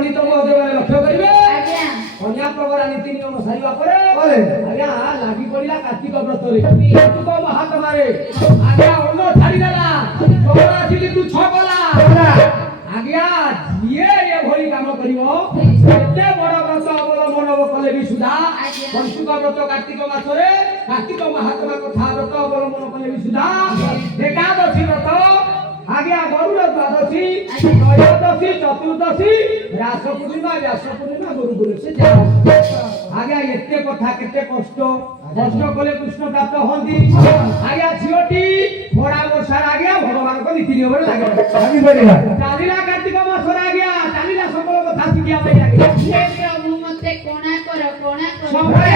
पंडित महोदय लक्ष्य करेंगे कन्या प्रवर नीति नियम सारिबा परे आज्ञा लागी पड़िला कार्तिक व्रत रे कार्तिक महात्मा रे आज्ञा अन्न छाड़ी देला तोरा आसी तू छकला आज्ञा ये भली काम करिवो एते बड़ व्रत अवलंबन कले भी सुधा पंचुक व्रत कार्तिक मास रे कार्तिक महात्मा कथा व्रत अवलंबन कले भी सुधा एकादशी व्रत आज्ञा गरुड़ द्वादशी त्रयोदशी चतुर्दशी व्यास पूर्णिमा गुरु गुरु से जाओ आज्ञा एते कथा केते कष्ट कले कृष्ण प्राप्त होंदी आज्ञा झियोटी बड़ा वर्षार आज्ञा भगवान को नीति नियम लागे चालीला कार्तिक मास आज्ञा चालीला सकल कथा शिखिया पे लागे हे प्रभु मते कोना कर समय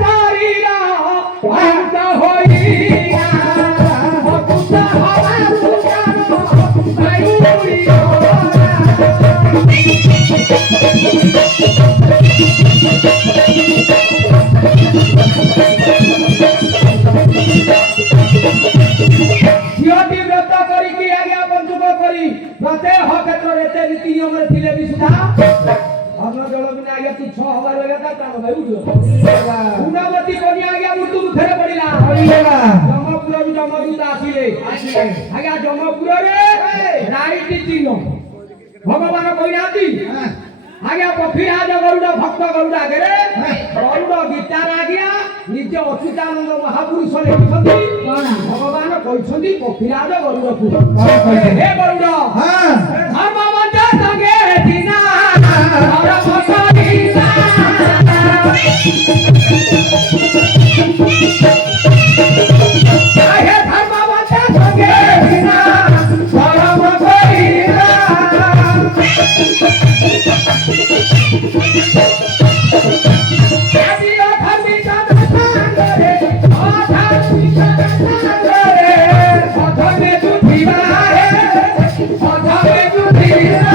शरीरा अंत होइया भक्त हवा सुजानो आयुरिया झियोटी व्रत करी कि आज्ञा पंचुक करी प्रत्येक क्षेत्र एते रीति नियम रे थिले भी सुधा अग्न जल बिना आज्ञा तू 6 हवा रहता प्राण वायु उठो गुणवती कन्या आज्ञा मृत्यु मुखरे पड़िला जमपुर भी जमदूत आसिले आज्ञा जमपुर रे राइट चिन्ह भगवान कहिनाती आज्ञा पखीराज गरुड़ भक्त गरुड़ आगे गरुड़ गीतार आज्ञा निज अच्युतानंद महापुरुष लिखिछन्ति भगवान कहिछन्ति पखीराज गरुड़ को हे गरुड़ धर्म मंत्र संगे दिना धर्म सरीसा हे धर्म मंत्र संगे दिना धर्म सरीसा आदियो धर्मी सदाचारे अधर्मी सदाचारे अधर्मे दुधिवा हे अधर्मे दुधिवा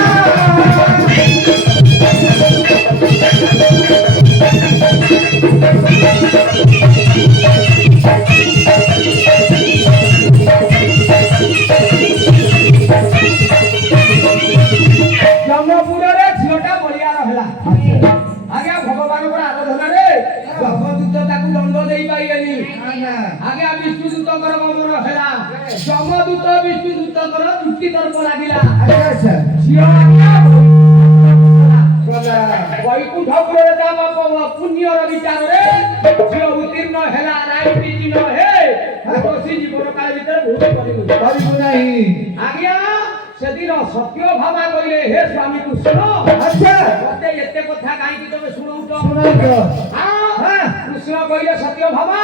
जमपुर रे झियोटा बलिया रहला आज्ञा भगवान को आराधना रे जमदूत ताकू दंड देई पाइलेनी आज्ञा विष्णुदूत कर गमन हेला जमदूत विष्णुदूत कर युक्ति तर्क लागिला अच्छा झियो आज्ञा वैकुंठ पुरे दाम पुण्य र विचार रे झियो उत्तीर्ण हेला राइटी चिन्ह हे दोषी जीवन काल भीतर भूल करिबो नाही आज्ञा सेदिन सत्य भामा कहिले हे स्वामी कृष्ण अच्छा मते एते कथा काई कि तमे सुनौतो हां कृष्ण कहिले सत्य भामा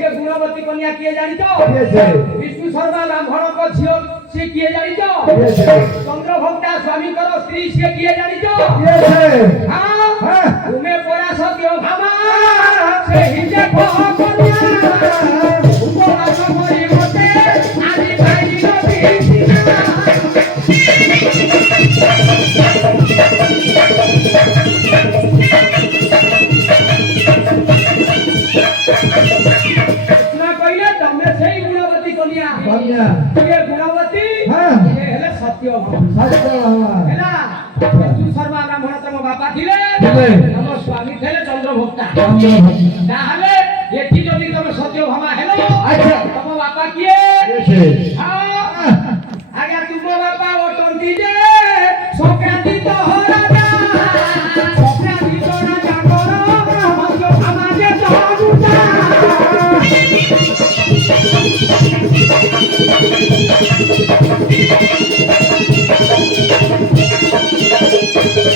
ये गुणवती कन्या किए जानितो विष्णु शर्मा ब्राह्मण को झियो से किए जानितो चंद्रभक्ता स्वामी कर स्त्री से किए जानितो हां तुमे परा सत्य भामा से हिजे को कन्या उपवास करी मते आदि भाई नदी कहले तमे सेही गुणवती कन्या ये गुणवती ये हेले सत्य भामा हेला विष्णु शर्मा ब्राह्मण तम बापा थिले तम स्वामी थिले चंद्रभक्ता ताहले एठी जदी तम सत्य भामा हेलो अच्छा तम बापा किए आज्ञा तुम बापा ओटंती जे संक्रांति तो हो राजा संक्रांति तो राजा करो मजो समाजे तो गुटा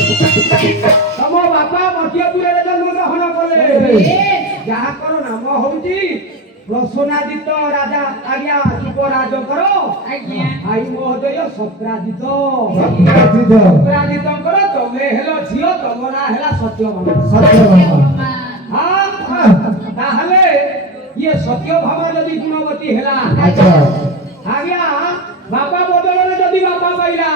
तम बापा मध्यपुरे जन्म ग्रहण कले जहा कर नाम होउची प्रसन्नादित राजा आज्ञा शिवराज करो आज्ञा आई महोदय सत्राजित करो तमे हेलो झियो तम ना हेला सत्यभामा हां ताहले ये सत्यभामा यदि गुणवती हेला अच्छा आज्ञा बापा बदल रे यदि बापा पाइला